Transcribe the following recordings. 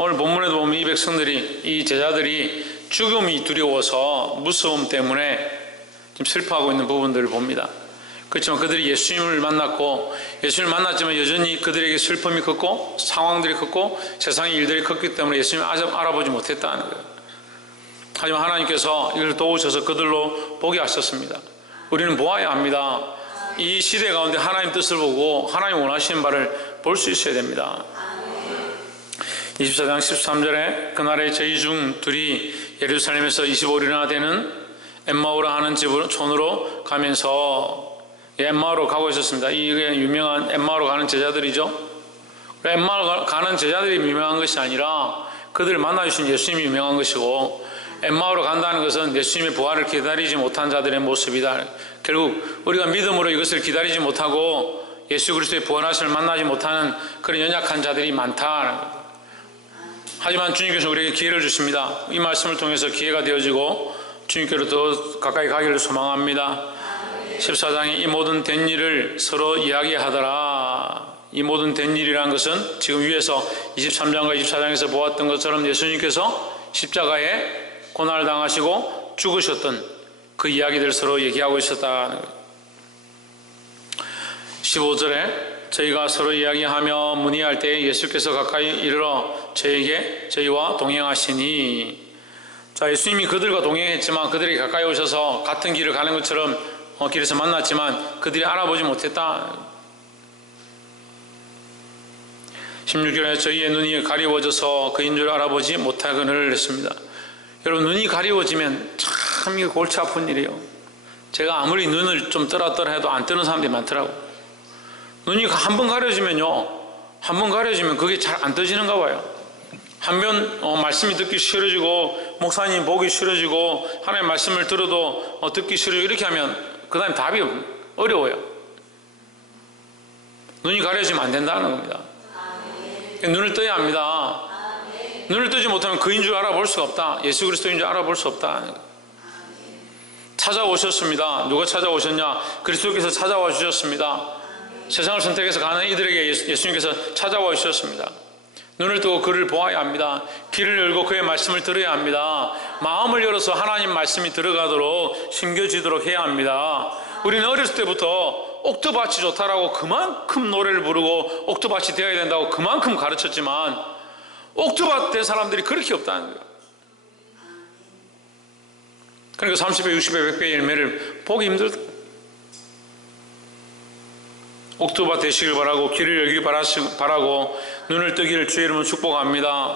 오늘 본문에도 보면 이 백성들이, 이 제자들이 죽음이 두려워서 무서움 때문에 지금 슬퍼하고 있는 부분들을 봅니다. 그렇지만 그들이 예수님을 만났고, 예수님을 만났지만 여전히 그들에게 슬픔이 컸고 상황들이 컸고 세상의 일들이 컸기 때문에 예수님을 알아보지 못했다는 거예요. 하지만 하나님께서 이를 도우셔서 그들로 보게 하셨습니다. 우리는 보아야 합니다. 이 시대 가운데 하나님 뜻을 보고 하나님 원하시는 바를 볼 수 있어야 됩니다. 24장 13절에 그날에 저희 중 둘이 예루살렘에서 25일이나 되는 엠마오라 하는 촌으로 가면서, 엠마오로 가고 있었습니다. 이게 유명한 엠마오로 가는 제자들이죠. 엠마오로 가는 제자들이 유명한 것이 아니라 그들을 만나주신 예수님이 유명한 것이고, 엠마오로 간다는 것은 예수님의 부활을 기다리지 못한 자들의 모습이다. 결국 우리가 믿음으로 이것을 기다리지 못하고 예수 그리스도의 부활하심을 만나지 못하는 그런 연약한 자들이 많다. 하지만 주님께서 우리에게 기회를 주십니다. 이 말씀을 통해서 기회가 되어지고 주님께로 더 가까이 가기를 소망합니다. 14장에 이 모든 된 일을 서로 이야기하더라. 이 모든 된 일이라는 것은 지금 위에서 23장과 24장에서 보았던 것처럼 예수님께서 십자가에 고난을 당하시고 죽으셨던 그 이야기들을 서로 얘기하고 있었다는 거예요. 15절에 저희가 서로 이야기하며 문의할 때 예수께서 가까이 이르러 저희와 동행하시니, 자, 예수님이 그들과 동행했지만 그들이 가까이 오셔서 같은 길을 가는 것처럼 길에서 만났지만 그들이 알아보지 못했다. 16절에 저희의 눈이 가리워져서 그인 줄 알아보지 못하거늘 했습니다. 여러분, 눈이 가리워지면 참 이거 골치 아픈 일이에요. 제가 아무리 눈을 좀 뜨라 해도 안 뜨는 사람들이 많더라고요. 눈이 한 번 가려지면요, 한 번 가려지면 그게 잘 안 떠지는가 봐요. 한번 말씀이 듣기 싫어지고 목사님 보기 싫어지고 하나님의 말씀을 들어도 듣기 싫어지고 이렇게 하면 그 다음에 답이 어려워요. 눈이 가려지면 안 된다는 겁니다. 눈을 떠야 합니다. 눈을 뜨지 못하면 그인 줄 알아볼 수가 없다. 예수 그리스도인 줄 알아볼 수 없다. 찾아오셨습니다. 누가 찾아오셨냐? 그리스도께서 찾아와 주셨습니다. 세상을 선택해서 가는 이들에게 예수님께서 찾아와 주셨습니다. 눈을 뜨고 그를 보아야 합니다. 귀를 열고 그의 말씀을 들어야 합니다. 마음을 열어서 하나님 말씀이 들어가도록 심겨지도록 해야 합니다. 우리는 어렸을 때부터 옥토밭이 좋다라고 그만큼 노래를 부르고 옥토밭이 되어야 된다고 그만큼 가르쳤지만 옥토밭 된 사람들이 그렇게 없다는 거예요. 그러니까 30배, 60배, 100배의 열매를 보기 힘들다. 옥토밭 되시길 바라고 귀를 열길 바라고 눈을 뜨기를 주의 이름으로 축복합니다.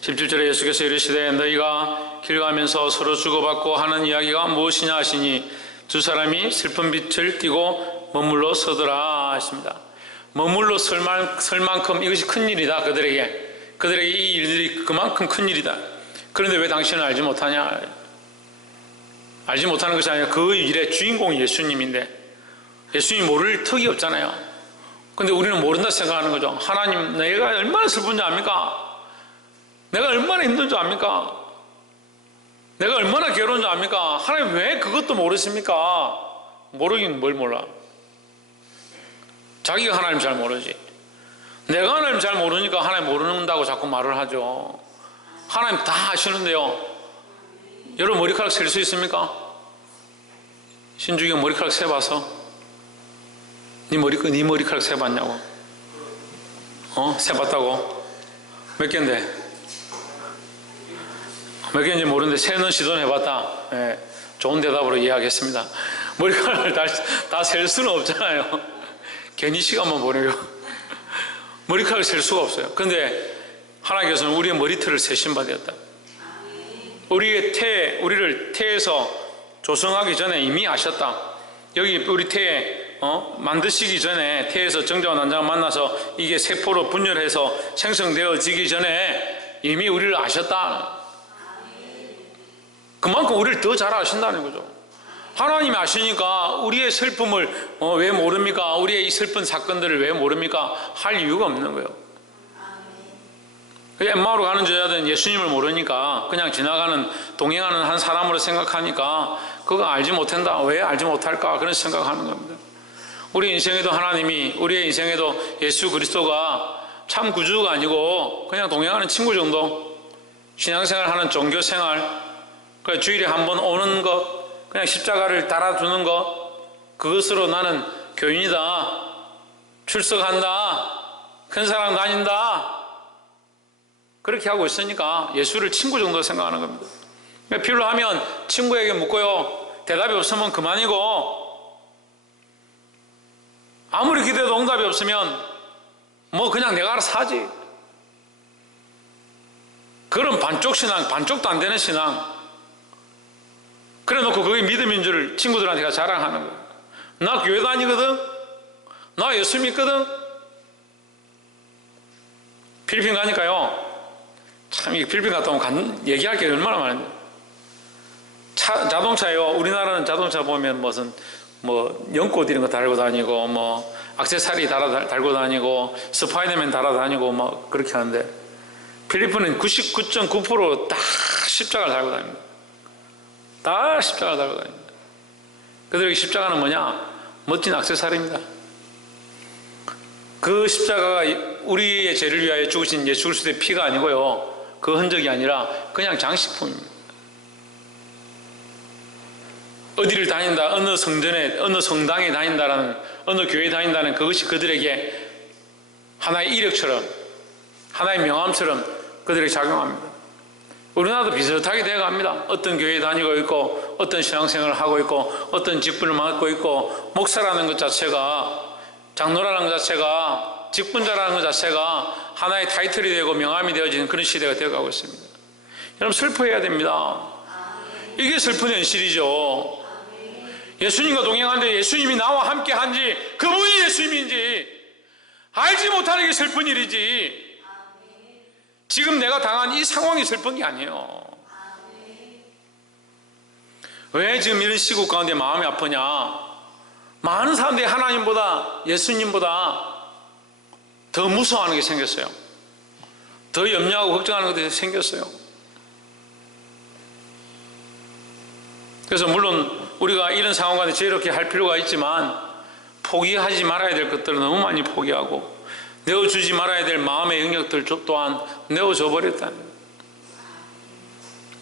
17절에 예수께서 이르시되 너희가 길 가면서 서로 주고받고 하는 이야기가 무엇이냐 하시니 두 사람이 슬픈 빛을 띠고 머물러 서더라 하십니다. 머물러 설 만큼 이것이 큰일이다. 그들에게 이 일들이 그만큼 큰일이다. 그런데 왜 당신은 알지 못하냐? 알지 못하는 것이 아니라 그 일의 주인공이 예수님인데 예수님이 모를 턱이 없잖아요. 근데 우리는 모른다 생각하는 거죠. 하나님, 내가 얼마나 슬픈지 압니까? 내가 얼마나 힘든지 압니까? 내가 얼마나 괴로운지 압니까? 하나님 왜 그것도 모르십니까? 모르긴 뭘 몰라. 자기가 하나님 잘 모르지. 내가 하나님 잘 모르니까 하나님 모른다고 자꾸 말을 하죠. 하나님 다 아시는데요. 여러분 머리카락 셀 수 있습니까? 신중에 머리카락 세봐서 네 머리카락 세봤냐고? 세봤다고? 몇 개인데? 몇 개인지 모르는데 세는 시도는 해봤다. 네, 좋은 대답으로 이해하겠습니다. 머리카락을 다 셀 수는 없잖아요. 괜히 시간만 보내요. 머리카락을 셀 수가 없어요. 그런데 하나님께서는 우리의 머리털을 세신 바 되었다. 우리를 태에서 조성하기 전에 이미 아셨다. 여기 우리 태에 만드시기 전에 태에서 정자와 난자가 만나서 이게 세포로 분열해서 생성되어지기 전에 이미 우리를 아셨다. 그만큼 우리를 더 잘 아신다는 거죠. 하나님이 아시니까 우리의 슬픔을 왜 모릅니까? 우리의 이 슬픈 사건들을 왜 모릅니까? 할 이유가 없는 거예요. 엠마오로 가는 제자들은 예수님을 모르니까 그냥 지나가는 동행하는 한 사람으로 생각하니까 그거 알지 못한다. 왜 알지 못할까? 그런 생각하는 겁니다. 우리 인생에도 하나님이, 우리의 인생에도 예수 그리스도가 참 구주가 아니고 그냥 동행하는 친구 정도, 신앙생활 하는 종교생활, 그 주일에 한 번 오는 것, 그냥 십자가를 달아두는 것, 그것으로 나는 교인이다, 출석한다, 큰 사랑 다닌다, 그렇게 하고 있으니까 예수를 친구 정도 생각하는 겁니다. 그러니까 필요하면 친구에게 묻고요, 대답이 없으면 그만이고, 아무리 기도해도 응답이 없으면 뭐 그냥 내가 알아서 하지. 그런 반쪽 신앙, 반쪽도 안 되는 신앙, 그래 놓고 그게 믿음인 줄 친구들한테 자랑하는 거예요. 나 교회 다니거든, 나 예수 믿거든. 필리핀 가니까요, 참 이게 필리핀 갔다 오면 얘기할 게 얼마나 많은데, 자동차요, 우리나라는 자동차 보면 무슨 뭐 연꽃 이런 거 달고 다니고, 뭐 액세서리 달고 다니고, 스파이더맨 달아다니고 뭐 그렇게 하는데, 필리핀은 99.9% 다 십자가를 달고 다닙니다. 다 십자가를 달고 다닙니다. 그들에게 십자가는 뭐냐? 멋진 액세서리입니다. 그 십자가가 우리의 죄를 위하여 죽으신 예수 그리스도의 피가 아니고요, 그 흔적이 아니라 그냥 장식품입니다. 어디를 다닌다, 어느 성전에, 어느 성당에 다닌다라는, 어느 교회에 다닌다는 그것이 그들에게 하나의 이력처럼, 하나의 명함처럼 그들에게 작용합니다. 우리나라도 비슷하게 되어갑니다. 어떤 교회에 다니고 있고, 어떤 신앙생활을 하고 있고, 어떤 직분을 맡고 있고, 목사라는 것 자체가, 장로라는 것 자체가, 직분자라는 것 자체가 하나의 타이틀이 되고 명함이 되어지는 그런 시대가 되어가고 있습니다. 여러분, 슬퍼해야 됩니다. 이게 슬픈 현실이죠. 예수님과 동행하는데 예수님이 나와 함께 한지, 그분이 예수님인지 알지 못하는 게 슬픈 일이지, 지금 내가 당한 이 상황이 슬픈 게 아니에요. 왜 지금 이런 시국 가운데 마음이 아프냐? 많은 사람들이 하나님보다, 예수님보다 더 무서워하는 게 생겼어요. 더 염려하고 걱정하는 것들이 생겼어요. 그래서 물론 우리가 이런 상황 가운데 이렇게 할 필요가 있지만, 포기하지 말아야 될 것들은 너무 많이 포기하고, 내어주지 말아야 될 마음의 영역들 또한 내어줘 버렸다는 거예요.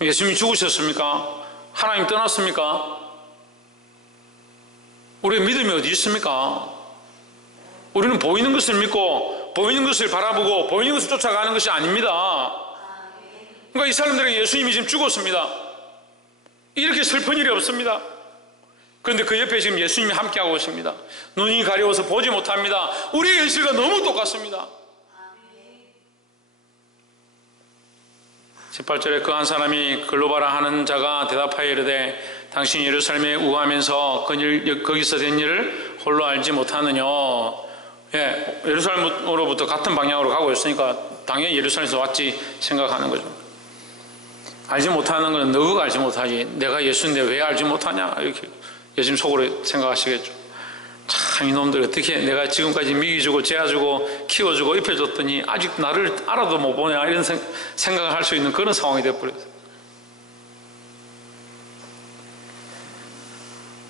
예수님이 죽으셨습니까? 하나님 떠났습니까? 우리의 믿음이 어디 있습니까? 우리는 보이는 것을 믿고 보이는 것을 바라보고 보이는 것을 쫓아가는 것이 아닙니다. 그러니까 이 사람들은 예수님이 지금 죽었습니다. 이렇게 슬픈 일이 없습니다. 그런데 그 옆에 지금 예수님이 함께하고 있습니다. 눈이 가려워서 보지 못합니다. 우리의 현실과 너무 똑같습니다. 18절에 그 한 사람이 글로바라 하는 자가 대답하여 이르되 당신이 예루살렘에 우하면서 거기서 된 일을 홀로 알지 못하느냐. 예, 예루살렘으로부터 같은 방향으로 가고 있으니까 당연히 예루살렘에서 왔지 생각하는 거죠. 알지 못하는 건 너가 알지 못하지, 내가 예수인데 왜 알지 못하냐, 이렇게 예수님 속으로 생각하시겠죠. 참 이놈들 어떻게 내가 지금까지 먹이주고 재워주고 키워주고 입혀줬더니 아직 나를 알아도 못 보냐, 이런 생각을 할 수 있는 그런 상황이 되어버렸어요.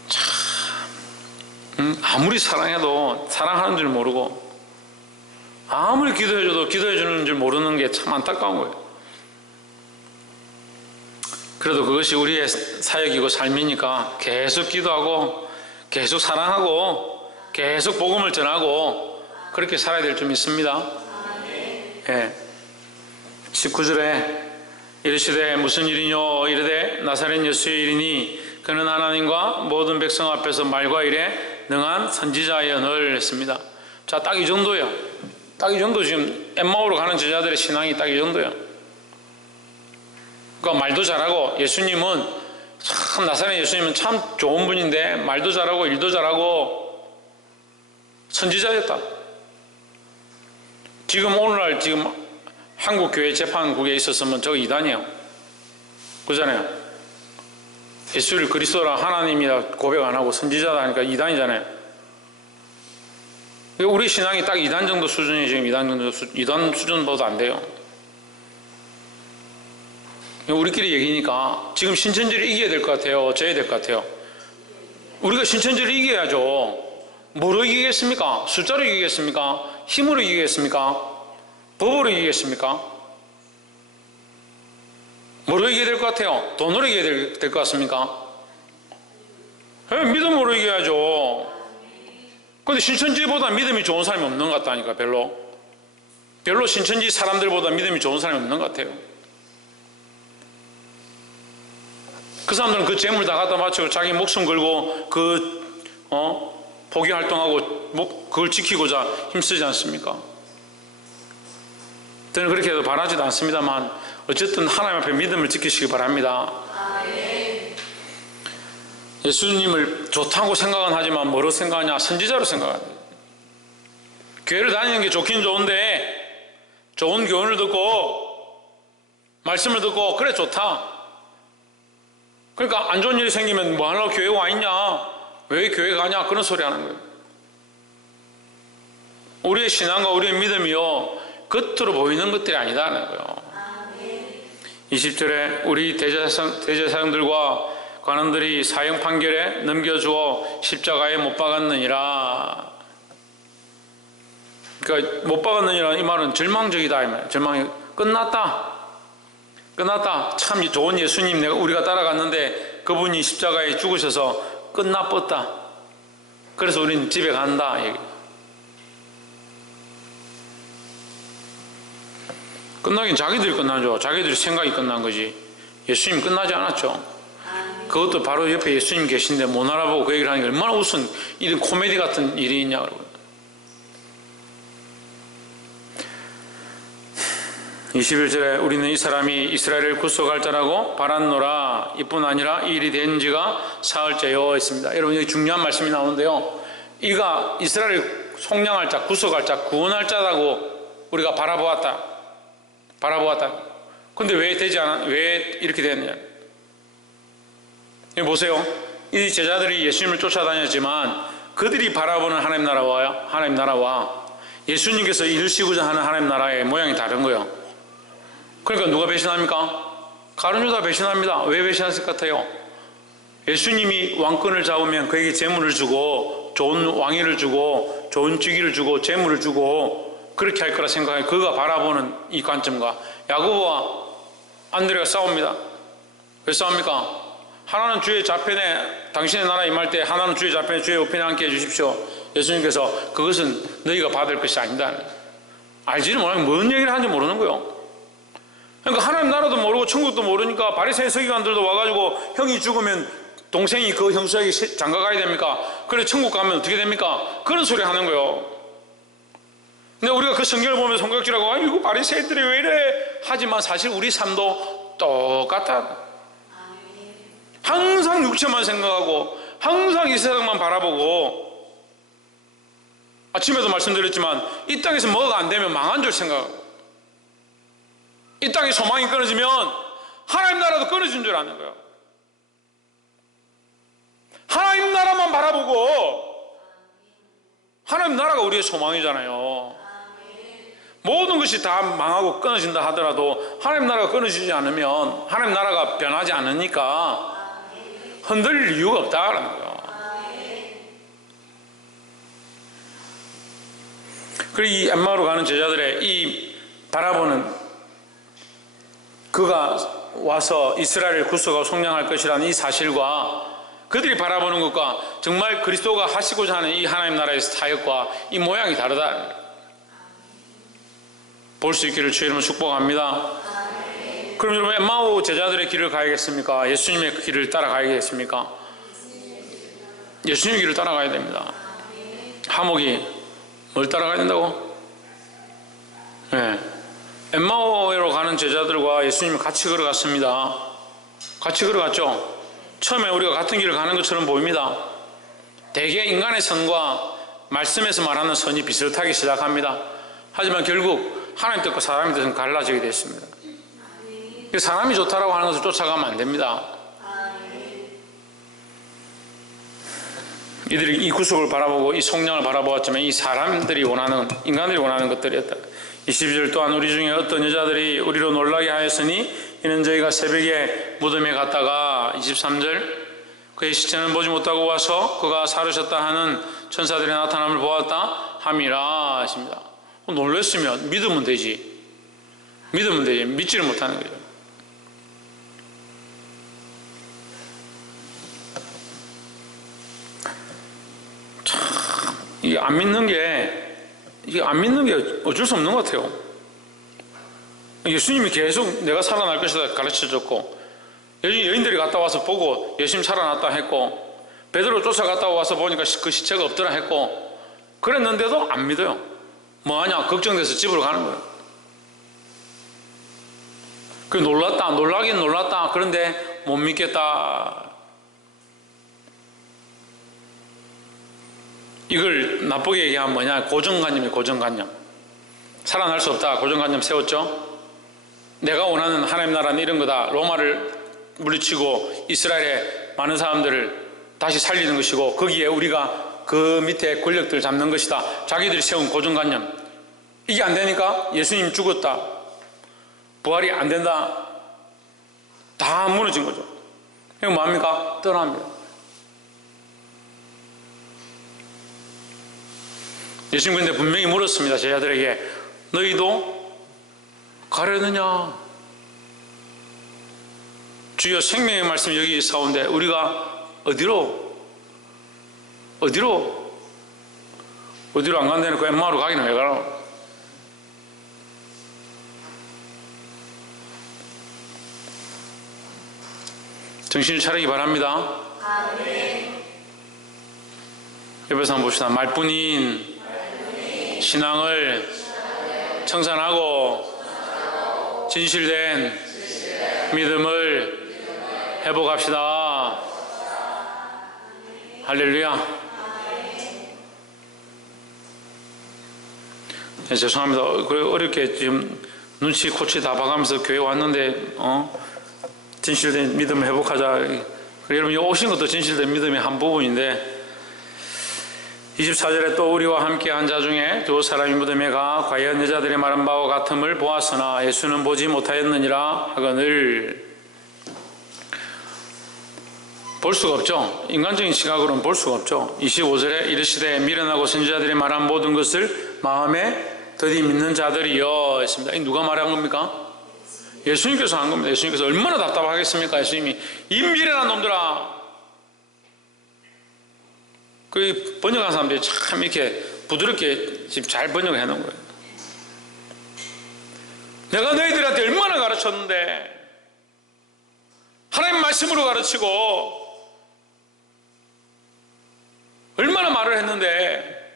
참 아무리 사랑해도 사랑하는 줄 모르고, 아무리 기도해줘도 기도해주는 줄 모르는 게 참 안타까운 거예요. 그래도 그것이 우리의 사역이고 삶이니까 계속 기도하고 계속 사랑하고 계속 복음을 전하고 그렇게 살아야 될 줄 믿습니다. 예. 19절에 이르시되 무슨 일이뇨 이르되 나사렛 예수의 일이니 그는 하나님과 모든 백성 앞에서 말과 일에 능한 선지자여늘 했습니다. 자, 딱 이 정도예요. 딱 이 정도. 지금 엠마오로 가는 제자들의 신앙이 딱 이 정도예요. 그러니까 말도 잘하고, 예수님은 참, 나사렛 예수님은 참 좋은 분인데 말도 잘하고 일도 잘하고 선지자였다. 지금 오늘날 지금 한국 교회 재판국에 있었으면 저거 이단이에요. 그러잖아요. 예수를 그리스도라 하나님이라 고백 안 하고 선지자다 하니까 이단이잖아요. 우리 신앙이 딱 이단 정도 수준이 지금 이단 수준보다 안 돼요. 우리끼리 얘기니까 지금 신천지를 이겨야 될 것 같아요? 져야 될 것 같아요? 우리가 신천지를 이겨야죠. 뭐로 이기겠습니까? 숫자로 이기겠습니까? 힘으로 이기겠습니까? 법으로 이기겠습니까? 뭐로 이겨야 될 것 같아요? 돈으로 이겨야 될 것 같습니까? 믿음으로 이겨야죠. 근데 신천지보다 믿음이 좋은 사람이 없는 것 같다니까. 별로 신천지 사람들보다 믿음이 좋은 사람이 없는 것 같아요. 그 사람들은 그 재물 다 갖다 바치고 자기 목숨 걸고 포기 활동하고 그걸 지키고자 힘쓰지 않습니까? 저는 그렇게 해도 바라지도 않습니다만 어쨌든 하나님 앞에 믿음을 지키시기 바랍니다. 예수님을 좋다고 생각은 하지만 뭐로 생각하냐? 선지자로 생각합니다. 교회를 다니는 게 좋긴 좋은데 좋은 교훈을 듣고 말씀을 듣고 그래 좋다. 그러니까 안 좋은 일이 생기면 뭐 하려고 교회 와 있냐? 왜 교회 가냐? 그런 소리 하는 거예요. 우리의 신앙과 우리의 믿음이요 겉으로 보이는 것들이 아니다는 거예요. 20절에 우리 대제사장들과 관원들이 사형 판결에 넘겨주어 십자가에 못 박았느니라. 그러니까 못 박았느니라 이 말은 절망적이다 이 말이에요. 절망이 끝났다. 참 좋은 예수님 우리가 따라갔는데 그분이 십자가에 죽으셔서 끝나버렸다. 그래서 우리는 집에 간다. 끝나긴 자기들이 끝나죠. 자기들이 생각이 끝난 거지. 예수님 끝나지 않았죠. 그것도 바로 옆에 예수님 계신데 못 알아보고 그 얘기를 하는 게 얼마나 무슨 이런 코미디 같은 일이 있냐고. 21절에 우리는 이 사람이 이스라엘을 구속할 자라고 바랐노라. 이뿐 아니라 이 일이 된 지가 사흘째요 했습니다. 여러분 여기 중요한 말씀이 나오는데요. 이가 이스라엘을 속량할 자, 구속할 자, 구원할 자라고 우리가 바라보았다. 근데 왜 이렇게 됐느냐? 여기 보세요. 이 제자들이 예수님을 쫓아다녔지만 그들이 바라보는 하나님 나라와 예수님께서 이루시고자 하는 하나님 나라의 모양이 다른 거예요. 그러니까 누가 배신합니까? 가룟 유다 배신합니다. 왜 배신했을 것 같아요? 예수님이 왕권을 잡으면 그에게 재물을 주고 좋은 왕위를 주고 좋은 직위를 주고 재물을 주고 그렇게 할 거라 생각해. 그가 바라보는 이 관점과 야고보와 안드레가 싸웁니다. 왜 싸웁니까? 하나는 주의 좌편에 당신의 나라 임할 때 하나는 주의 좌편에 주의 우편에 함께 해주십시오. 예수님께서 그것은 너희가 받을 것이 아니다. 알지는 못하면 뭔 얘기를 하는지 모르는 거예요. 그러니까 하나님 나라도 모르고 천국도 모르니까 바리새인 서기관들도 와가지고 형이 죽으면 동생이 그 형수에게 장가가야 됩니까? 그래 천국 가면 어떻게 됩니까? 그런 소리 하는 거예요. 근데 우리가 그 성경을 보면 손각질하고 이거 바리새인들이 왜 이래 하지만 사실 우리 삶도 똑같다. 항상 육체만 생각하고 항상 이 세상만 바라보고 아침에도 말씀드렸지만 이 땅에서 뭐가 안 되면 망한 줄 생각하고 이 땅에 소망이 끊어지면 하나님 나라도 끊어진 줄 아는 거예요. 하나님 나라만 바라보고 하나님 나라가 우리의 소망이잖아요. 모든 것이 다 망하고 끊어진다 하더라도 하나님 나라가 끊어지지 않으면 하나님 나라가 변하지 않으니까 흔들릴 이유가 없다라는 거예요. 그리고 이 엠마오로 가는 제자들의 이 바라보는 그가 와서 이스라엘을 구속하고 속량할 것이라는 이 사실과 그들이 바라보는 것과 정말 그리스도가 하시고자 하는 이 하나님 나라의 사역과 이 모양이 다르다. 볼 수 있기를 주의 이름으로 축복합니다. 그럼 여러분 엠마오 제자들의 길을 가야겠습니까? 예수님의 길을 따라가야겠습니까? 예수님의 길을 따라가야 됩니다. 하목이 뭘 따라가야 된다고? 네. 엠마오로 가는 제자들과 예수님이 같이 걸어갔습니다. 같이 걸어갔죠? 처음에 우리가 같은 길을 가는 것처럼 보입니다. 대개 인간의 선과 말씀에서 말하는 선이 비슷하게 시작합니다. 하지만 결국 하나님 뜻과 사람의 뜻은 갈라지게 됐습니다. 사람이 좋다라고 하는 것을 쫓아가면 안 됩니다. 이들이 이 구속을 바라보고 이 속량을 바라보았지만 이 사람들이 원하는 인간들이 원하는 것들이었다. 22절 또한 우리 중에 어떤 여자들이 우리로 놀라게 하였으니 이는 저희가 새벽에 무덤에 갔다가 23절 그의 시체는 보지 못하고 와서 그가 살으셨다 하는 천사들의 나타남을 보았다 함이라 하십니다. 놀랬으면 믿으면 되지. 믿으면 되지. 믿지를 못하는 거죠. 참, 이게 안 믿는 게 어쩔 수 없는 것 같아요. 예수님이 계속 내가 살아날 것이다 가르쳐 줬고, 여인들이 갔다 와서 보고 예수님 살아났다 했고, 베드로 쫓아갔다 와서 보니까 그 시체가 없더라 했고, 그랬는데도 안 믿어요. 뭐하냐? 걱정돼서 집으로 가는 거예요. 그 놀라긴 놀랐다. 그런데 못 믿겠다. 이걸 나쁘게 얘기하면 뭐냐? 고정관념이에요. 고정관념. 살아날 수 없다. 고정관념 세웠죠. 내가 원하는 하나님 나라는 이런 거다. 로마를 물리치고 이스라엘의 많은 사람들을 다시 살리는 것이고, 거기에 우리가 그 밑에 권력들을 잡는 것이다. 자기들이 세운 고정관념. 이게 안 되니까 예수님 죽었다, 부활이 안 된다, 다 무너진 거죠. 이거 뭐합니까? 떠납니다. 예수님 근데 분명히 물었습니다. 제자들에게, 너희도 가려느냐? 주여, 생명의 말씀이 여기 있사온데 우리가 어디로 안 간다는 그 엠마오로 가기는 왜 가라? 정신을 차리기 바랍니다. 아멘. 옆에서 한번 봅시다. 말뿐인 신앙을 청산하고 진실된 믿음을 회복합시다. 할렐루야. 네, 죄송합니다. 어렵게 지금 눈치 코치 다 봐가면서 교회 왔는데 진실된 믿음을 회복하자. 여러분 오신 것도 진실된 믿음의 한 부분인데, 24절에 또 우리와 함께 한 자 중에 두 사람이 무덤에 가 과연 여자들의 말한 바와 같음을 보았으나 예수는 보지 못하였느니라 하거늘. 볼 수가 없죠. 인간적인 시각으로는 볼 수가 없죠. 25절에 이르시되 미련하고 선지자들이 말한 모든 것을 마음에 더디 믿는 자들이여 했습니다. 누가 말한 겁니까? 예수님께서 한 겁니다. 예수님께서 얼마나 답답하겠습니까? 예수님이 이 미련한 놈들아. 그 번역한 사람들이 참 이렇게 부드럽게 지금 잘 번역해 놓은 거예요. 내가 너희들한테 얼마나 가르쳤는데, 하나님 말씀으로 가르치고 얼마나 말을 했는데,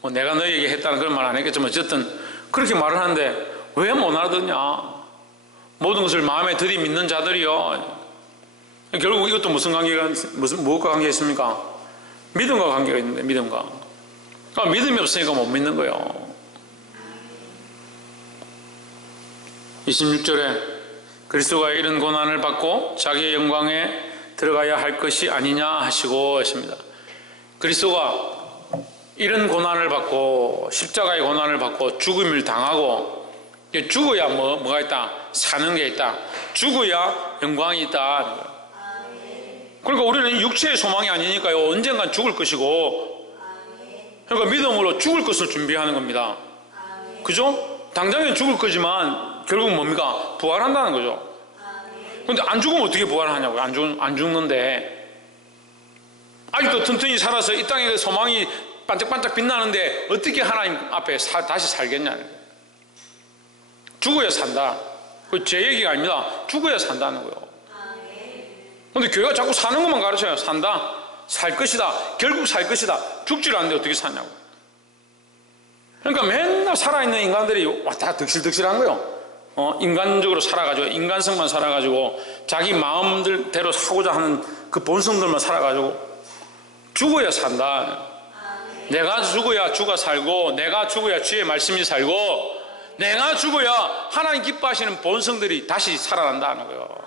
뭐 내가 너희에게 했다는 그런 말 안 했겠지만 어쨌든 그렇게 말을 하는데 왜 못 알아듣냐? 모든 것을 마음에 들이 믿는 자들이요. 결국 이것도 무엇과 관계가 있습니까? 믿음과 관계가 있는데, 믿음과. 그러니까 믿음이 없으니까 못 믿는 거예요. 26절에 그리스도가 이런 고난을 받고 자기의 영광에 들어가야 할 것이 아니냐 하시고 했습니다. 그리스도가 이런 고난을 받고 십자가의 고난을 받고 죽음을 당하고, 죽어야 뭐가 있다? 사는 게 있다. 죽어야 영광이 있다. 그러니까 우리는 육체의 소망이 아니니까요, 언젠간 죽을 것이고, 그러니까 믿음으로 죽을 것을 준비하는 겁니다. 그죠? 당장엔 죽을 거지만 결국 뭡니까? 부활한다는 거죠. 그런데 안 죽으면 어떻게 부활하냐고요? 안 죽는데 아직도 튼튼히 살아서 이 땅에 소망이 반짝반짝 빛나는데 어떻게 하나님 앞에 다시 살겠냐. 죽어야 산다. 그 제 얘기가 아닙니다. 죽어야 산다는 거예요. 근데 교회가 자꾸 사는 것만 가르쳐요. 산다, 살 것이다, 결국 살 것이다. 죽지를 않는데 어떻게 사냐고. 그러니까 맨날 살아있는 인간들이 왔다 득실득실한 거예요. 인간적으로 살아가지고, 인간성만 살아가지고, 자기 마음대로 사고자 하는 그 본성들만 살아가지고, 죽어야 산다. 내가 죽어야 주가 살고, 내가 죽어야 주의 말씀이 살고, 내가 죽어야 하나님 기뻐하시는 본성들이 다시 살아난다는 거예요.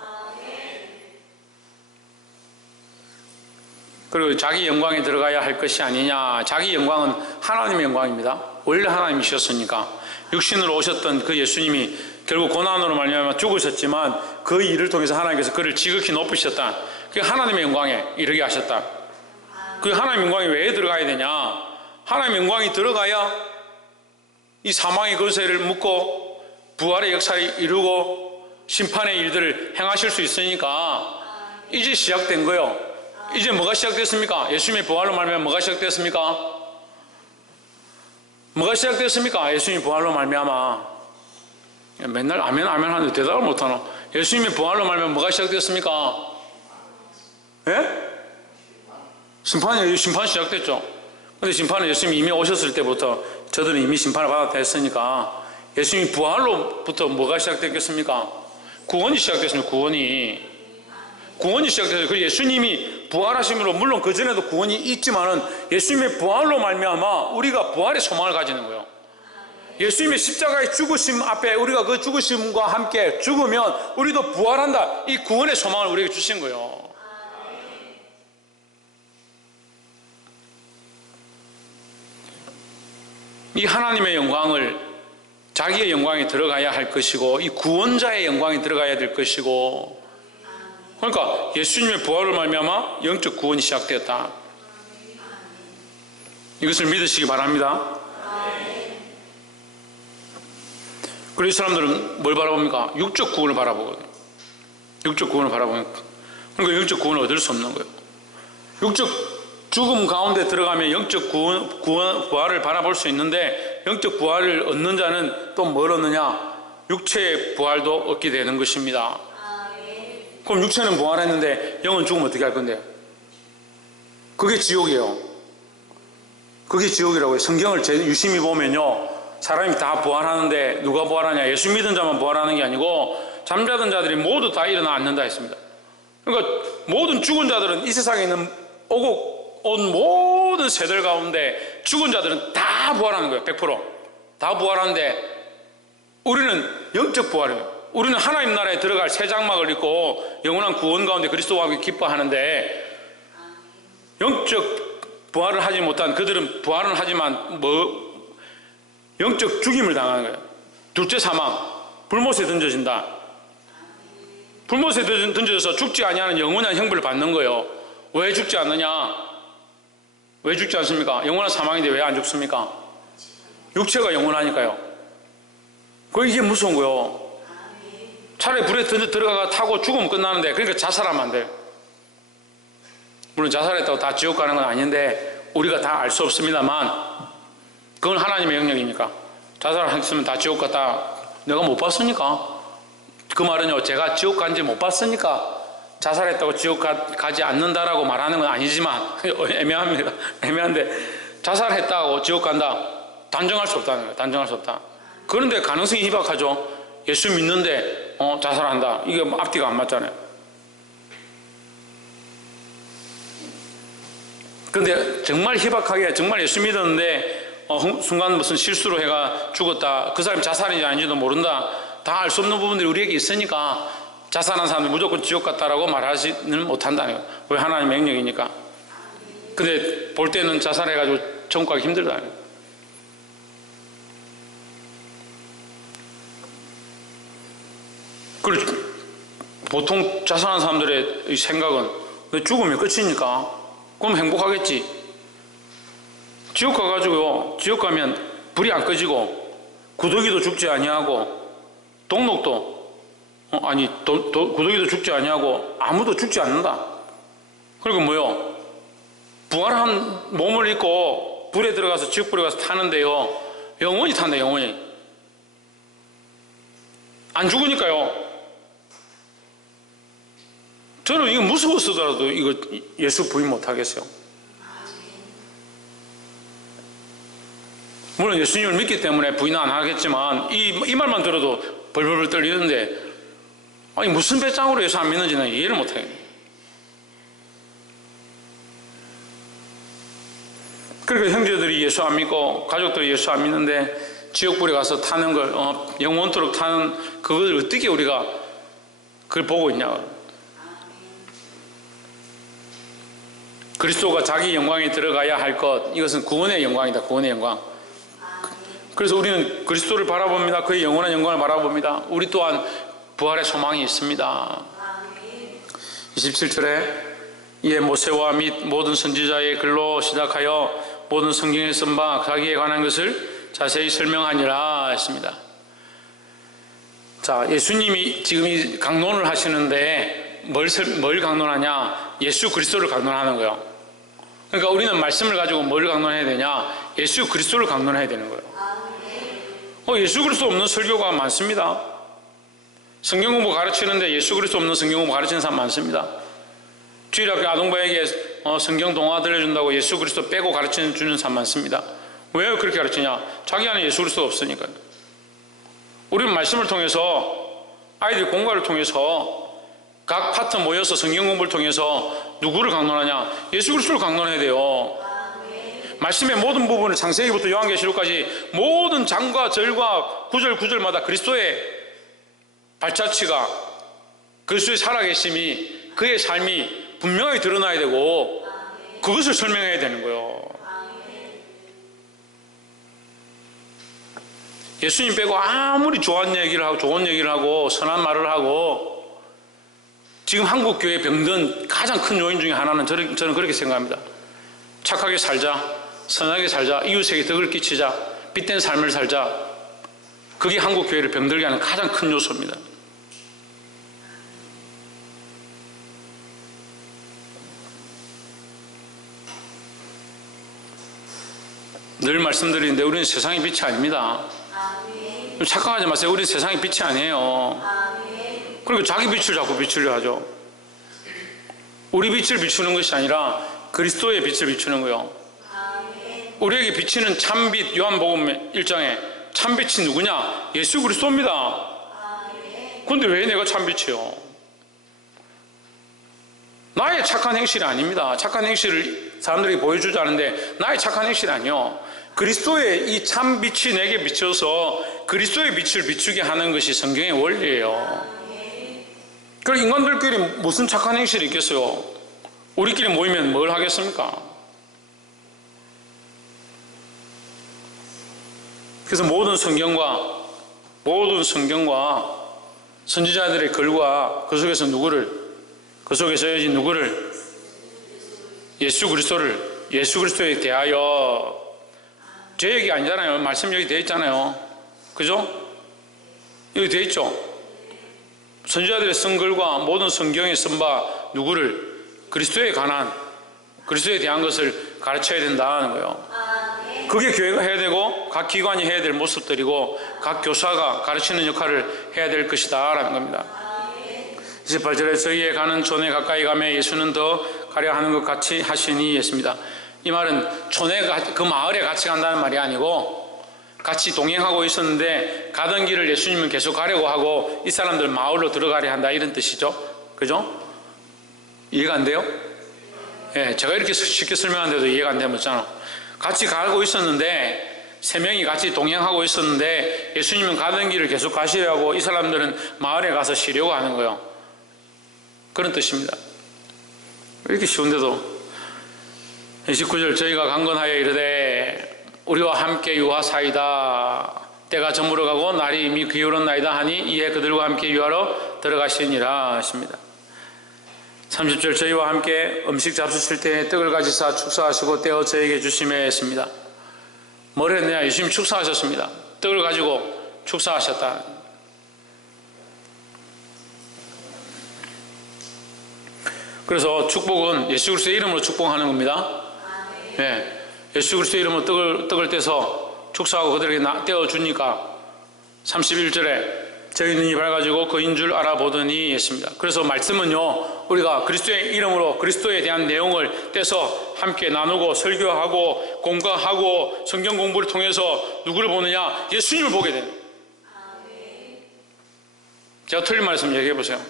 그리고 자기 영광에 들어가야 할 것이 아니냐. 자기 영광은 하나님의 영광입니다. 원래 하나님이셨으니까. 육신으로 오셨던 그 예수님이 결국 고난으로 말미암아 죽으셨지만 그 일을 통해서 하나님께서 그를 지극히 높이셨다. 그 하나님의 영광에 이르게 하셨다. 그 하나님의 영광이 왜 들어가야 되냐. 하나님의 영광이 들어가야 이 사망의 권세를 묶고 부활의 역사를 이루고 심판의 일들을 행하실 수 있으니까 이제 시작된 거예요. 이제 뭐가 시작됐습니까? 예수님의 부활로 말미암아 뭐가 시작됐습니까? 뭐가 시작됐습니까? 예수님의 부활로 말미암아. 맨날 아멘 아멘 하는데 대답을 못하나? 예수님의 부활로 말미암아 뭐가 시작됐습니까? 예? 심판 시작됐죠. 근데 심판은 예수님이 이미 오셨을 때부터 저들은 이미 심판을 받았다 했으니까 예수님이 부활로부터 뭐가 시작됐겠습니까? 구원이 시작됐습니다. 구원이 시작됐어요. 그리고 예수님이 부활하심으로 물론 그전에도 구원이 있지만은 예수님의 부활로 말미암아 우리가 부활의 소망을 가지는 거예요. 예수님의 십자가의 죽으심 앞에 우리가 그 죽으심과 함께 죽으면 우리도 부활한다. 이 구원의 소망을 우리에게 주신 거예요. 이 하나님의 영광을 자기의 영광이 들어가야 할 것이고 이 구원자의 영광이 들어가야 될 것이고 그러니까 예수님의 부활을 말미암아 영적 구원이 시작되었다. 이것을 믿으시기 바랍니다. 그리고 이 사람들은 뭘 바라봅니까? 육적 구원을 바라보거든요. 육적 구원을 바라보니까 그러니까 영적 구원을 얻을 수 없는 거예요. 육적 죽음 가운데 들어가면 영적 부활을 바라볼 수 있는데 영적 부활을 얻는 자는 또 뭘 얻느냐? 육체의 부활도 얻게 되는 것입니다. 그럼 육체는 부활했는데 영은 죽으면 어떻게 할 건데요? 그게 지옥이에요. 그게 지옥이라고요. 성경을 유심히 보면요, 사람이 다 부활하는데 누가 부활하냐? 예수 믿은 자만 부활하는 게 아니고 잠자던 자들이 모두 다 일어나 앉는다 했습니다. 그러니까 모든 죽은 자들은 이 세상에 있는 오고 온 모든 세들 가운데 죽은 자들은 다 부활하는 거예요. 100%. 다 부활하는데 우리는 영적 부활이에요. 우리는 하나님 나라에 들어갈 새 장막을 입고 영원한 구원 가운데 그리스도와 함께 기뻐하는데 영적 부활을 하지 못한 그들은 부활은 하지만 영적 죽임을 당하는 거예요. 둘째 사망, 불못에 던져진다. 불못에 던져져서 죽지 아니하는 영원한 형벌을 받는 거예요. 왜 죽지 않느냐? 왜 죽지 않습니까? 영원한 사망인데 왜 안 죽습니까? 육체가 영원하니까요. 이게 무서운 거예요. 차라리 불에 들어가 타고 죽으면 끝나는데 그러니까 자살하면 안 돼요. 물론 자살했다고 다 지옥 가는 건 아닌데 우리가 다 알 수 없습니다만 그건 하나님의 영역이니까 자살했으면 다 지옥 갔다 내가 못 봤으니까 그 말은요 제가 지옥 간지 못 봤으니까 자살했다고 지옥 가지 않는다라고 말하는 건 아니지만 애매합니다. 애매한데 자살했다고 지옥 간다 단정할 수 없다는 거예요. 단정할 수 없다. 그런데 가능성이 희박하죠. 예수 믿는데 자살한다. 이게 앞뒤가 안 맞잖아요. 그런데 정말 희박하게 정말 예수 믿었는데 순간 무슨 실수로 해가 죽었다. 그 사람이 자살인지 아닌지도 모른다. 다 알 수 없는 부분들이 우리에게 있으니까 자살한 사람들 무조건 지옥 갔다라고 말하지는 못한다는 거예요. 왜? 하나님의 영역이니까. 근데 볼 때는 자살해가지고 천국 가기 힘들다. 그리고 보통 자살한 사람들의 생각은 죽으면 끝이니까 그럼 행복하겠지. 지옥 가가지고요, 지옥 가면 불이 안 꺼지고 구더기도 죽지 아니하고 동록도 구더기도 죽지 아니하고 아무도 죽지 않는다. 그리고 뭐요? 부활한 몸을 입고 불에 들어가서 지옥불에 가서 타는데요 영원히 탄다. 영원히 안 죽으니까요. 저는 이거 무서웠어도 이거 예수 부인 못하겠어요. 물론 예수님을 믿기 때문에 부인은 안 하겠지만 이 말만 들어도 벌벌벌 떨리는데 아니 무슨 배짱으로 예수 안 믿는지는 이해를 못해요. 그러니까 형제들이 예수 안 믿고 가족들이 예수 안 믿는데 지옥불에 가서 타는 걸 영원토록 타는 그걸 어떻게 우리가 그걸 보고 있냐. 그리스도가 자기 영광에 들어가야 할 것, 이것은 구원의 영광이다. 구원의 영광. 그래서 우리는 그리스도를 바라봅니다. 그의 영원한 영광을 바라봅니다. 우리 또한 부활의 소망이 있습니다. 27절에 이에 모세와 및 모든 선지자의 글로 시작하여 모든 성경에 쓴 바 자기에 관한 것을 자세히 설명하니라 했습니다. 자, 예수님이 지금 이 강론을 하시는데 뭘 강론하냐? 예수 그리스도를 강론하는 거예요. 그러니까 우리는 말씀을 가지고 뭘 강론해야 되냐? 예수 그리스도를 강론해야 되는 거예요. 예수 그리스도 없는 설교가 많습니다. 성경 공부 가르치는데 예수 그리스도 없는 성경 공부 가르치는 사람 많습니다. 주일학교 아동부에게 성경 동화 들려준다고 예수 그리스도 빼고 가르쳐주는 사람 많습니다. 왜 그렇게 가르치냐? 자기 안에 예수 그리스도가 없으니까요. 우리는 말씀을 통해서, 아이들 공부를 통해서 각 파트 모여서 성경 공부를 통해서 누구를 강론하냐? 예수 그리스도를 강론해야 돼요. 말씀의 모든 부분을 창세기부터 요한계시록까지 모든 장과 절과 구절마다 그리스도의 발자취가, 그리스도의 살아계심이, 그의 삶이 분명하게 드러나야 되고 그것을 설명해야 되는 거예요. 예수님 빼고 아무리 좋은 얘기를 하고 선한 말을 하고, 지금 한국 교회 병든 가장 큰 요인 중에 하나는 저는 그렇게 생각합니다. 착하게 살자, 선하게 살자, 이웃에게 덕을 끼치자, 빛된 삶을 살자. 그게 한국 교회를 병들게 하는 가장 큰 요소입니다. 늘 말씀드리는데 우리는 세상의 빛이 아닙니다. 착각하지 마세요. 우리는 세상의 빛이 아니에요. 그리고 자기 빛을 자꾸 비추려 하죠. 우리 빛을 비추는 것이 아니라 그리스도의 빛을 비추는 거예요. 우리에게 비치는 참빛, 요한복음 1장에 참빛이 누구냐? 예수 그리스도입니다. 그런데 왜 내가 참빛이에요? 나의 착한 행실이 아닙니다. 착한 행실을 사람들에게 보여주지 않는데 나의 착한 행실이 아니요. 그리스도의 이 참빛이 내게 비춰서 그리스도의 빛을 비추게 하는 것이 성경의 원리예요. 그럼 인간들끼리 무슨 착한 행실이 있겠어요? 우리끼리 모이면 뭘 하겠습니까? 그래서 모든 성경과 선지자들의 글과 그 속에서 여진 누구를? 예수 그리스도에 대하여. 제 얘기 아니잖아요. 말씀 여기 되어 있잖아요. 그죠? 여기 되어 있죠? 선지자들의 쓴 글과 모든 성경에 쓴 바 누구를? 그리스도에 대한 것을 가르쳐야 된다는 거예요. 그게 교회가 해야 되고 각 기관이 해야 될 모습들이고 각 교사가 가르치는 역할을 해야 될 것이다 라는 겁니다. 28절에 저희의 가는 촌에 가까이 가매 예수는 더 가려 하는 것 같이 하시니 했습니다. 이 말은 그 마을에 같이 간다는 말이 아니고 같이 동행하고 있었는데 가던 길을 예수님은 계속 가려고 하고 이 사람들 마을로 들어가려 한다, 이런 뜻이죠. 그죠? 이해가 안 돼요? 예, 제가 이렇게 쉽게 설명하는데도 이해가 안 되면 있잖아. 같이 가고 있었는데, 세 명이 같이 동행하고 있었는데 예수님은 가던 길을 계속 가시려고 이 사람들은 마을에 가서 쉬려고 하는 거예요. 그런 뜻입니다. 이렇게 쉬운데도 29절 저희가 강건하여 이르되 우리와 함께 유하사이다. 때가 저물어 가고 날이 이미 기울었나이다 하니 이에 그들과 함께 유하러 들어가시니라 하십니다. 30절 저희와 함께 음식 잡수실 때 떡을 가지사 축사하시고 떼어 저에게 주시매 했습니다. 뭘 했느냐? 예수님 축사하셨습니다. 떡을 가지고 축사하셨다. 그래서 축복은 예수 그리스도의 이름으로 축복하는 겁니다. 네. 예수 그리스도의 이름으로 떡을 떼서 축사하고 그들에게 떼어주니까 31절에 저희 눈이 밝아지고 그인 줄 알아보더니 했습니다. 그래서 말씀은요, 우리가 그리스도의 이름으로 그리스도에 대한 내용을 떼서 함께 나누고 설교하고 공부하고 성경 공부를 통해서 누구를 보느냐? 예수님을 보게 됩니다. 제가 틀린 말씀 얘기해 보세요.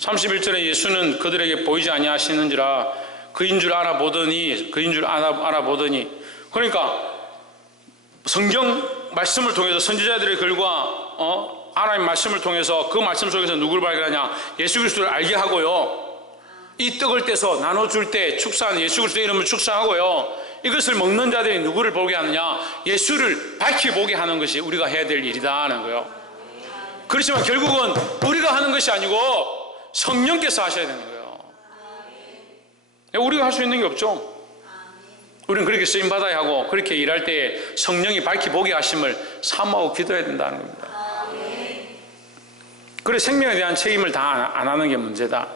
31절에 예수는 그들에게 보이지 아니하시는지라 그인 줄 알아보더니 그러니까 성경 말씀을 통해서 선지자들의 글과 하나님 말씀을 통해서 그 말씀 속에서 누구를 발견하냐? 예수 그리스도를 알게 하고요, 이 떡을 떼서 나눠줄 때 축사하는 예수 그리스도의 이름을 축사하고요, 이것을 먹는 자들이 누구를 보게 하느냐? 예수를 밝히 보게 하는 것이 우리가 해야 될 일이다 하는 거예요. 그렇지만 결국은 우리가 하는 것이 아니고 성령께서 하셔야 되는 거예요. 우리가 할 수 있는 게 없죠. 우리는 그렇게 쓰임받아야 하고 그렇게 일할 때에 성령이 밝히 보게 하심을 사모하고 기도해야 된다는 겁니다. 그래 생명에 대한 책임을 다 안 하는 게 문제다.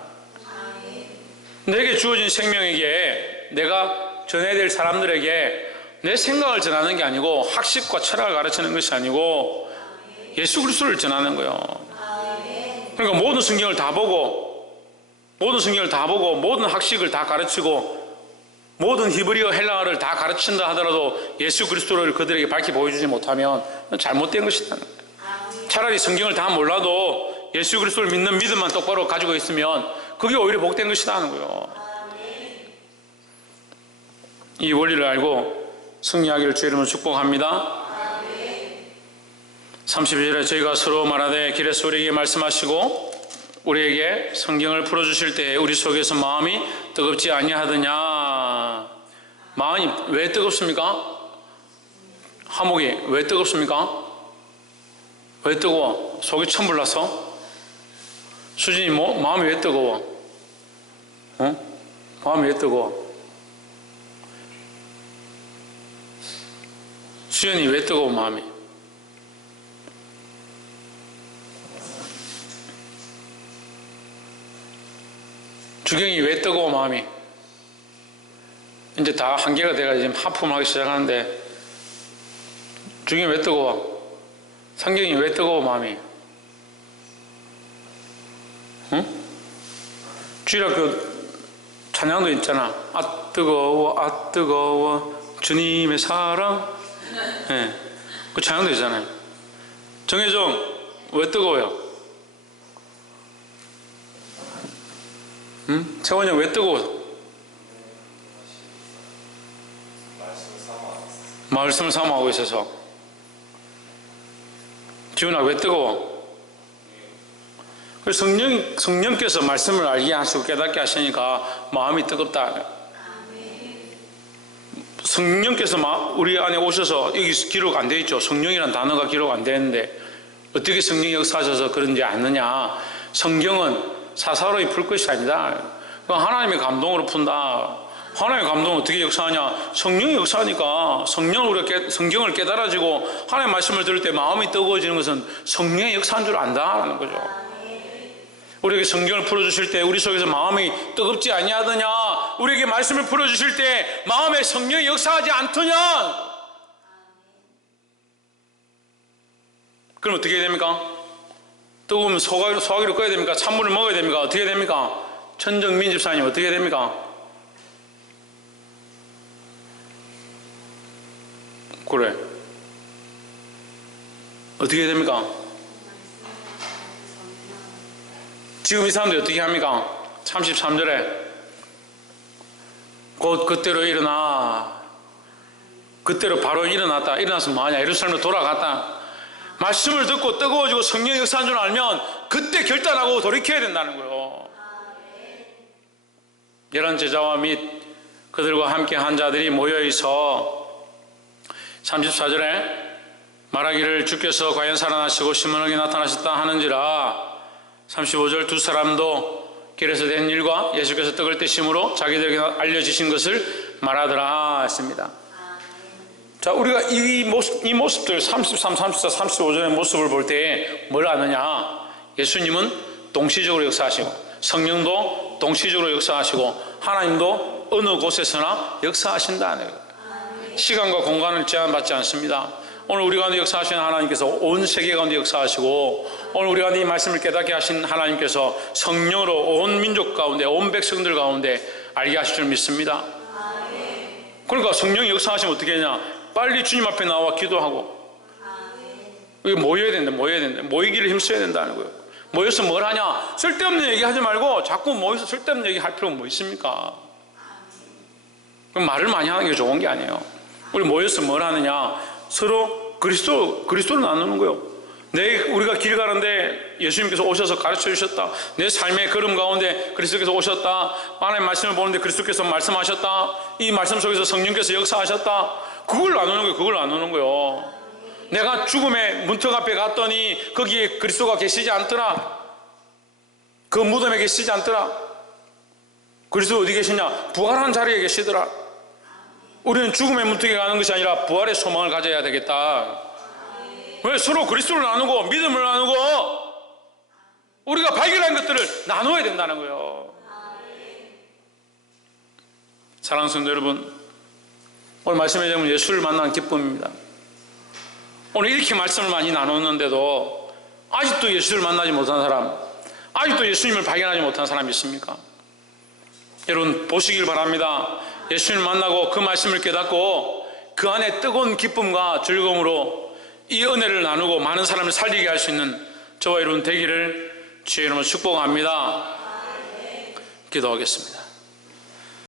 내게 주어진 생명에게 내가 전해야 될 사람들에게 내 생각을 전하는 게 아니고 학식과 철학을 가르치는 것이 아니고 예수 그리스도를 전하는 거예요. 그러니까 모든 성경을 다 보고 모든 학식을 다 가르치고 모든 히브리어 헬라어를 다 가르친다 하더라도 예수 그리스도를 그들에게 밝히 보여주지 못하면 잘못된 것이다. 차라리 성경을 다 몰라도 예수 그리스도를 믿는 믿음만 똑바로 가지고 있으면 그게 오히려 복된 것이다 하는 거예요. 이 원리를 알고 승리하기를 주의 이름으로 축복합니다. 32절에 저희가 서로 말하되 길에서 우리에게 말씀하시고 우리에게 성경을 풀어주실 때 우리 속에서 마음이 뜨겁지 아니하더냐. 마음이 왜 뜨겁습니까? 하목이 왜 뜨겁습니까? 왜 뜨거워? 속이 천불나서? 수진이 마음이 왜 뜨거워? 마음이 왜 뜨거워? 수연이 왜 뜨거워 마음이? 주경이 왜 뜨거워 마음이? 이제 다 한계가 돼가지고 지금 하품을 하기 시작하는데 주경이 왜 뜨거워? 성경이 왜 뜨거워 마음이? 응? 주일학교 찬양도 있잖아. 아 뜨거워 주님의 사랑. 네. 그 찬양도 있잖아요. 정혜정 왜 뜨거워요? 응? 채원이 왜 뜨거워? 말씀을 사모하고 있어서. 지훈아 왜 뜨거워? 성령께서 말씀을 알게 하시고 깨닫게 하시니까 마음이 뜨겁다. 성령께서 우리 안에 오셔서 여기 기록 안 되어 있죠. 성령이라는 단어가 기록 안 되는데 어떻게 성령이 역사하셔서 그런지 아느냐. 성경은 사사로이 풀 것이 아니다. 하나님의 감동으로 푼다. 하나님의 감동은 어떻게 역사하냐. 성령이 역사하니까 성경을 깨달아지고 하나님의 말씀을 들을 때 마음이 뜨거워지는 것은 성령의 역사한 줄 안다라는 거죠. 우리에게 성경을 풀어주실 때 우리 속에서 마음이 뜨겁지 아니하더냐. 우리에게 말씀을 풀어주실 때 마음에 성령이 역사하지 않더냐. 그럼 어떻게 해야 됩니까? 뜨거우면 소화기를 꺼야 됩니까? 찬물을 먹어야 됩니까? 어떻게 해야 됩니까? 천정민 집사님 어떻게 해야 됩니까? 그래 어떻게 해야 됩니까? 지금 이 사람들이 어떻게 합니까? 33절에 곧 그때로 일어나. 그때로 바로 일어났다. 일어나서 뭐하냐? 예루살렘으로 돌아갔다. 말씀을 듣고 뜨거워지고 성령의 역사한 줄 알면 그때 결단하고 돌이켜야 된다는 거예요. 열한 제자와 및 그들과 함께 한 자들이 모여있어 34절에 말하기를 주께서 과연 살아나시고 시몬에게 나타나셨다 하는지라. 35절 두 사람도 길에서 된 일과 예수께서 떡을 떼심으로 자기들에게 알려주신 것을 말하더라 했습니다. 자, 우리가 이 모습들 33, 34, 35절의 모습을 볼 때 뭘 아느냐. 예수님은 동시적으로 역사하시고 성령도 동시적으로 역사하시고 하나님도 어느 곳에서나 역사하신다는 거예요. 시간과 공간을 제한받지 않습니다. 오늘 우리 가운데 역사하시는 하나님께서 온 세계 가운데 역사하시고 오늘 우리 가운데 이 말씀을 깨닫게 하신 하나님께서 성령으로 온 민족 가운데 온 백성들 가운데 알게 하실 줄 믿습니다. 그러니까 성령이 역사하시면 어떻게 하냐. 빨리 주님 앞에 나와 기도하고 이게 모여야 된다. 모이기를 힘써야 된다는 거예요. 모여서 뭘 하냐. 쓸데없는 얘기 하지 말고 자꾸 모여서 쓸데없는 얘기 할 필요가 뭐 있습니까? 그럼 말을 많이 하는 게 좋은 게 아니에요. 우리 모여서 뭘 하느냐. 서로 그리스도를 나누는 거예요. 우리가 길 가는데 예수님께서 오셔서 가르쳐 주셨다. 내 삶의 걸음 가운데 그리스도께서 오셨다. 하나님의 말씀을 보는데 그리스도께서 말씀하셨다. 이 말씀 속에서 성령께서 역사하셨다. 그걸 나누는 거예요. 내가 죽음의 문턱 앞에 갔더니 거기에 그리스도가 계시지 않더라. 그 무덤에 계시지 않더라. 그리스도 어디 계시냐? 부활한 자리에 계시더라. 우리는 죽음의 문턱에 가는 것이 아니라 부활의 소망을 가져야 되겠다. 왜? 서로 그리스도를 나누고 믿음을 나누고 우리가 발견한 것들을 나눠야 된다는 거예요. 사랑하는 성도 여러분, 오늘 말씀의 제목은 예수를 만난 기쁨입니다. 오늘 이렇게 말씀을 많이 나눴는데도 아직도 예수를 만나지 못한 사람, 아직도 예수님을 발견하지 못한 사람이 있습니까? 여러분 보시길 바랍니다. 예수님을 만나고 그 말씀을 깨닫고 그 안에 뜨거운 기쁨과 즐거움으로 이 은혜를 나누고 많은 사람을 살리게 할 수 있는 저와 여러분 되기를 주의 이름으로 축복합니다. 기도하겠습니다.